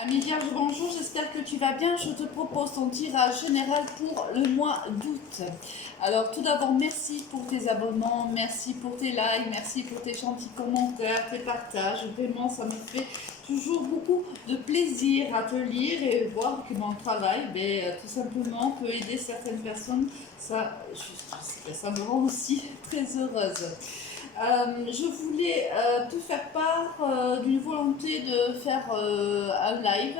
Ami Vierge, bonjour, j'espère que tu vas bien. Je te propose ton tirage général pour le mois d'août. Alors tout d'abord, merci pour tes abonnements, merci pour tes likes, merci pour tes gentils commentaires, tes partages. Vraiment, ça me fait toujours beaucoup de plaisir à te lire et voir que mon travail, tout simplement, peut aider certaines personnes. Ça me rend aussi très heureuse. Je voulais te faire part d'une volonté de faire un live,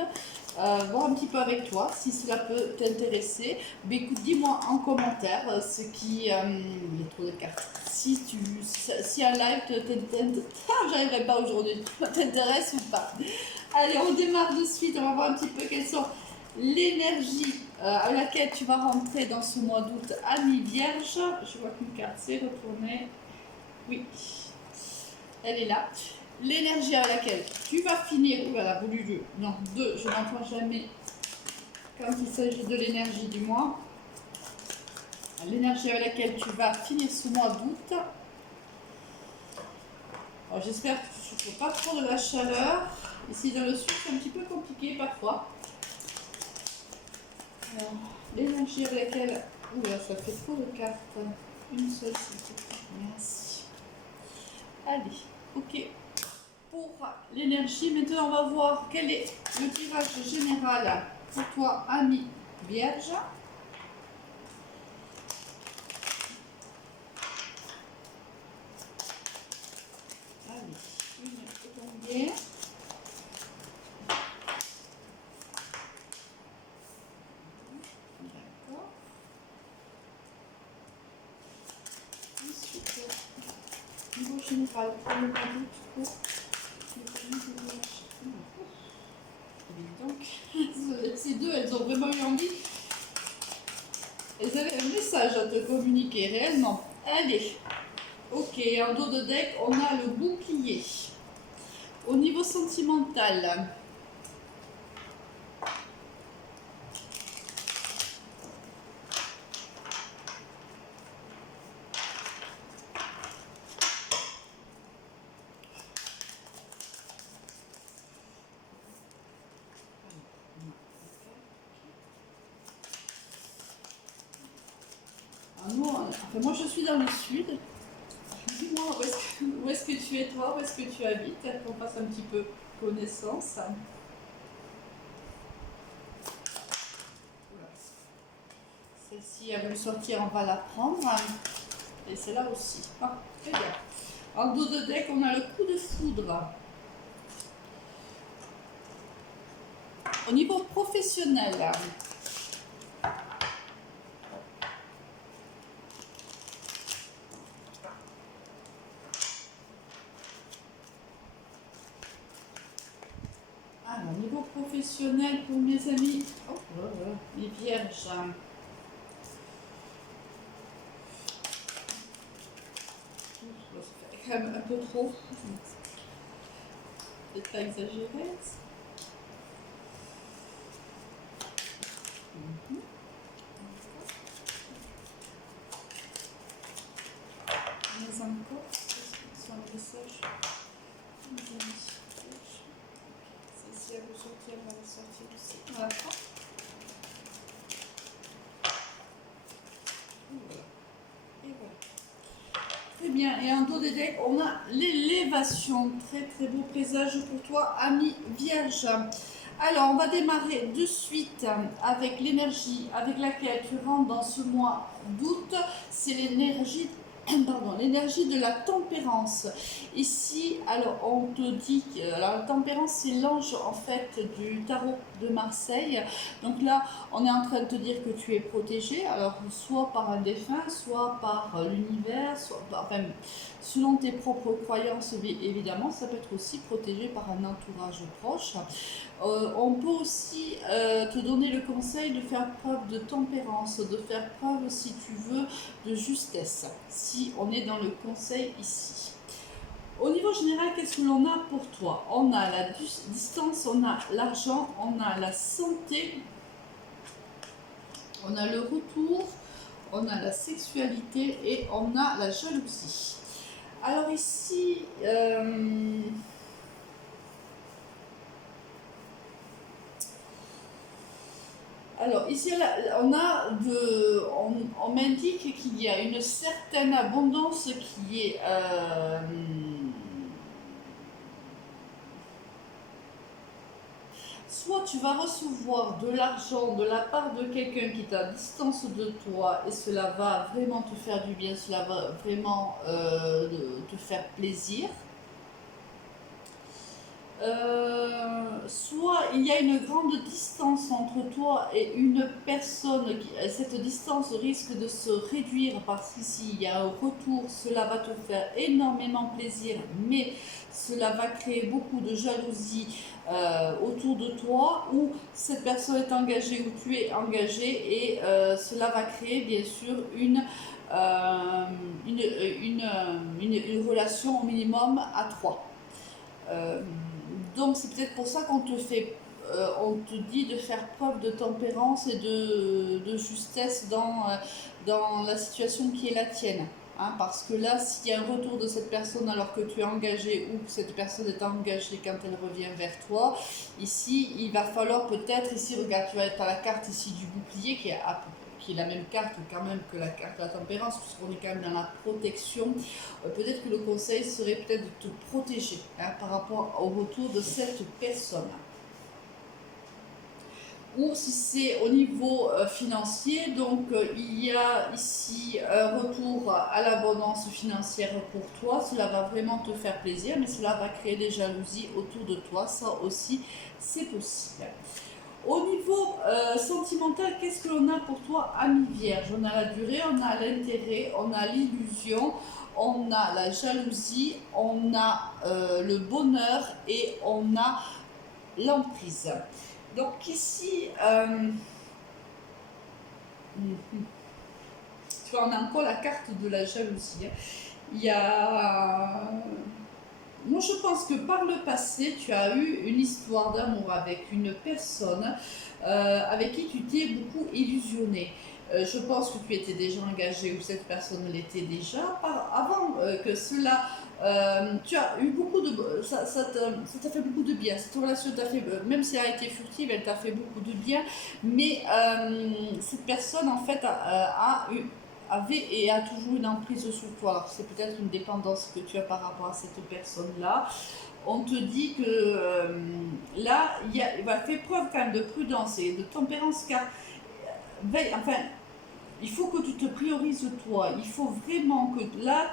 voir un petit peu avec toi si cela peut t'intéresser. Mais écoute, dis-moi en commentaire ce qui. Il y a trop de cartes. Si un live j'arriverai pas aujourd'hui, t'intéresse ou pas. Allez, on démarre de suite. On va voir un petit peu quelles sont l'énergie à laquelle tu vas rentrer dans ce mois d'août, ami Vierge. Je vois qu'une carte s'est retournée. Oui, elle est là. L'énergie à laquelle tu vas finir, voilà, voulu jeu. Non, deux, je n'entends jamais quand il s'agit de l'énergie du mois. L'énergie à laquelle tu vas finir ce mois d'août. J'espère que tu ne souffres pas trop de la chaleur. Ici dans le sud, c'est un petit peu compliqué parfois. Alors, l'énergie à laquelle... Oula, ça fait trop de cartes. Une seule, s'il te plaît. Merci. Allez, ok. Pour l'énergie, maintenant on va voir quel est le tirage général pour toi, ami Vierge. Allez, une est tombée. D'accord. Ensuite, niveau général, pour le mois d'août, donc, ces deux, elles ont vraiment eu envie. Elles avaient un message à te communiquer réellement. Allez, ok, en dos de deck, on a le bouclier. Au niveau sentimental, moi je suis dans le sud. Dis-moi où est-ce que tu es toi, où est-ce que tu habites, qu'on fasse un petit peu connaissance. Celle-ci a voulu sortir, on va la prendre. Et celle-là aussi. Ah, très bien. En dos de deck, on a le coup de foudre. Au niveau professionnel, alors, niveau professionnel pour mes amis, les vierges. Ça fait quand même un peu trop. Peut-être pas exagéré. Mais encore, sur le message. Celle-ci, elle veut sortir, on va la sortir aussi. Voilà. Et voilà. Très bien, et en dos des decks, on a l'élévation. Très très beau présage pour toi, ami Vierge. Alors, on va démarrer de suite avec l'énergie avec laquelle tu rentres dans ce mois d'août. C'est l'énergie l'énergie de la tempérance. Ici, alors on te dit que la tempérance, c'est l'ange en fait du tarot de Marseille. Donc là, on est en train de te dire que tu es protégé, alors soit par un défunt, soit par l'univers, soit enfin, selon tes propres croyances, évidemment, ça peut être aussi protégé par un entourage proche. On peut aussi te donner le conseil de faire preuve de tempérance, de faire preuve, si tu veux, de justesse, si on est dans le conseil ici. Au niveau général, qu'est-ce que l'on a pour toi? On a la distance, on a l'argent, on a la santé, on a le retour, on a la sexualité et on a la jalousie. Alors ici... Alors, ici, on m'indique qu'il y a une certaine abondance qui est... soit tu vas recevoir de l'argent de la part de quelqu'un qui est à distance de toi et cela va vraiment te faire du bien, cela va vraiment te faire plaisir. Soit il y a une grande distance entre toi et une personne, cette distance risque de se réduire parce qu'ici il y a un retour, cela va te faire énormément plaisir, mais cela va créer beaucoup de jalousie autour de toi, où cette personne est engagée ou tu es engagé, et cela va créer bien sûr une relation au minimum à trois. Donc c'est peut-être pour ça qu'on on te dit de faire preuve de tempérance et de justesse dans la situation qui est la tienne. Hein, parce que là, s'il y a un retour de cette personne alors que tu es engagé ou que cette personne est engagée quand elle revient vers toi, ici, il va falloir peut-être, ici, regarde, tu vas être à la carte ici du bouclier qui est la même carte quand même que la carte de la tempérance, puisqu'on est quand même dans la protection. Peut-être que le conseil serait peut-être de te protéger hein, par rapport au retour de cette personne. Ou si c'est au niveau financier, donc il y a ici un retour à l'abondance financière pour toi, cela va vraiment te faire plaisir, mais cela va créer des jalousies autour de toi, ça aussi c'est possible. Au niveau sentimental, qu'est-ce que l'on a pour toi, ami Vierge? On a la durée, on a l'intérêt, on a l'illusion, on a la jalousie, on a le bonheur et on a l'emprise. Donc ici, tu vois, on a encore la carte de la jalousie. Il y a... Moi, je pense que par le passé, tu as eu une histoire d'amour avec une personne avec qui tu t'es beaucoup illusionné. Je pense que tu étais déjà engagé ou cette personne l'était déjà. Avant que cela, tu as eu beaucoup de... Ça t'a fait beaucoup de bien. Cette relation t'a fait, même si elle a été furtive, elle t'a fait beaucoup de bien. Mais cette personne, en fait, avait et a toujours une emprise sur toi. Alors c'est peut-être une dépendance que tu as par rapport à cette personne-là. On te dit que là, il va faire preuve quand même de prudence et de tempérance, car enfin, il faut que tu te priorises toi. Il faut vraiment que là,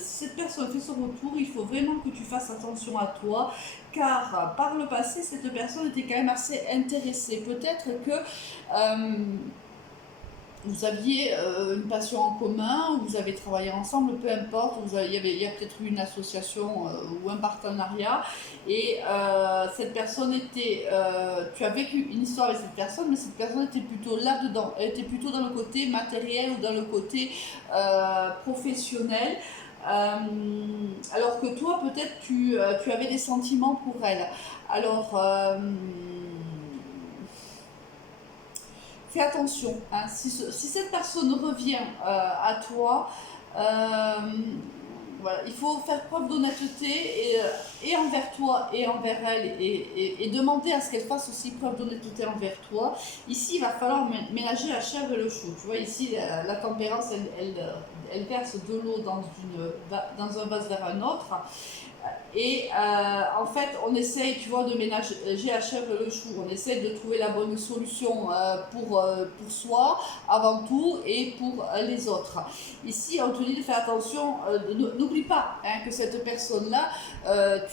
cette personne fait son retour, il faut vraiment que tu fasses attention à toi, car par le passé, cette personne était quand même assez intéressée. Peut-être que vous aviez une passion en commun, vous avez travaillé ensemble, peu importe, il y a peut-être eu une association ou un partenariat, et cette personne était, tu as vécu une histoire avec cette personne, mais cette personne était plutôt là-dedans, elle était plutôt dans le côté matériel ou dans le côté professionnel. Alors que toi, peut-être, tu avais des sentiments pour elle. Alors, fais attention, hein. Si cette personne revient à toi, voilà, il faut faire preuve d'honnêteté et envers toi et envers elle, et demander à ce qu'elle fasse aussi preuve d'honnêteté envers toi. Ici, il va falloir ménager la chair et le chaud. Tu vois, ici, la tempérance, elle verse de l'eau dans un vase vers un autre. Et en fait, on essaye, tu vois, de ménager la chèvre et le chou. On essaye de trouver la bonne solution pour soi, avant tout, et pour les autres. Ici, on te dit de faire attention. N'oublie pas hein, que cette personne-là,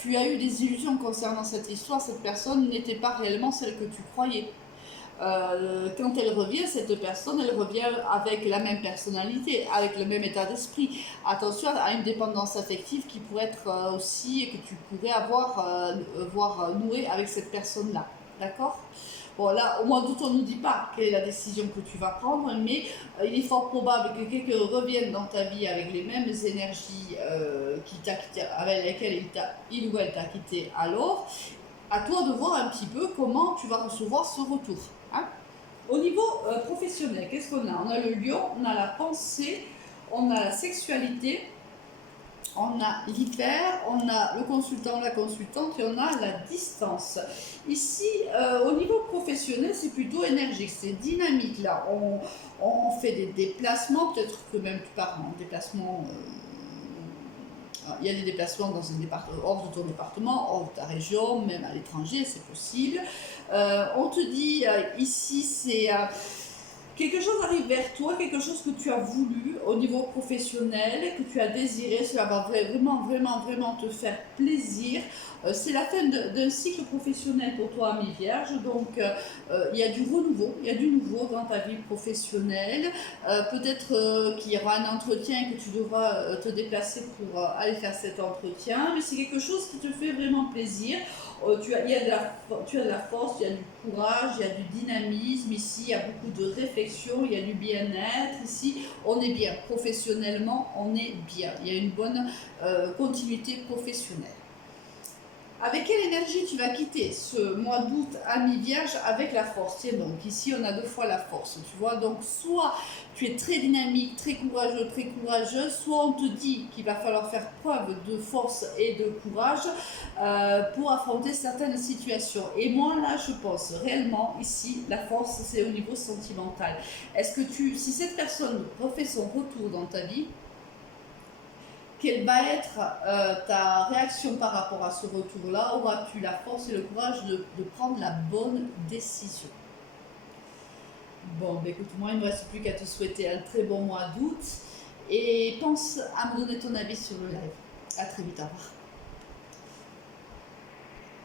tu as eu des illusions concernant cette histoire. Cette personne n'était pas réellement celle que tu croyais. Quand elle revient, cette personne, elle revient avec la même personnalité, avec le même état d'esprit. Attention à une dépendance affective qui pourrait être aussi, que tu pourrais voir nouée avec cette personne-là. D'accord? Bon, là, au mois d'août, on ne nous dit pas quelle est la décision que tu vas prendre, mais il est fort probable que quelqu'un revienne dans ta vie avec les mêmes énergies avec lesquelles il ou elle t'a quitté alors. À toi de voir un petit peu comment tu vas recevoir ce retour. Hein. Au niveau professionnel, qu'est-ce qu'on a? On a le lion, on a la pensée, on a la sexualité, on a l'hyper, on a le consultant, la consultante et on a la distance. Ici, au niveau professionnel, c'est plutôt énergique, c'est dynamique. Là, on fait des déplacements, peut-être que même tu pars en déplacement. Il y a des déplacements dans un département, hors de ton département, hors de ta région, même à l'étranger, c'est possible. On te dit ici, c'est quelque chose arrive vers toi, quelque chose que tu as voulu au niveau professionnel, que tu as désiré, cela va vraiment te faire plaisir. C'est la fin d'un cycle professionnel pour toi, ami Vierge, donc il y a du renouveau, il y a du nouveau dans ta vie professionnelle. Peut-être qu'il y aura un entretien et que tu devras te déplacer pour aller faire cet entretien, mais c'est quelque chose qui te fait vraiment plaisir. Tu as de la force, il y a du courage, il y a du dynamisme, ici il y a beaucoup de réflexion, il y a du bien-être, ici on est bien, professionnellement on est bien, il y a une bonne continuité professionnelle. Avec quelle énergie tu vas quitter ce mois d'août, ami Vierge, avec la force? Tiens donc, ici on a 2 fois la force, tu vois. Donc soit tu es très dynamique, très courageux, très courageuse, soit on te dit qu'il va falloir faire preuve de force et de courage pour affronter certaines situations. Et moi là, je pense réellement, ici, la force, c'est au niveau sentimental. Est-ce que si cette personne refait son retour dans ta vie, quelle va être ta réaction par rapport à ce retour-là? Auras-tu la force et le courage de prendre la bonne décision? Bon, ben écoute, moi, il ne me reste plus qu'à te souhaiter un très bon mois d'août et pense à me donner ton avis sur le live. À très vite, au revoir.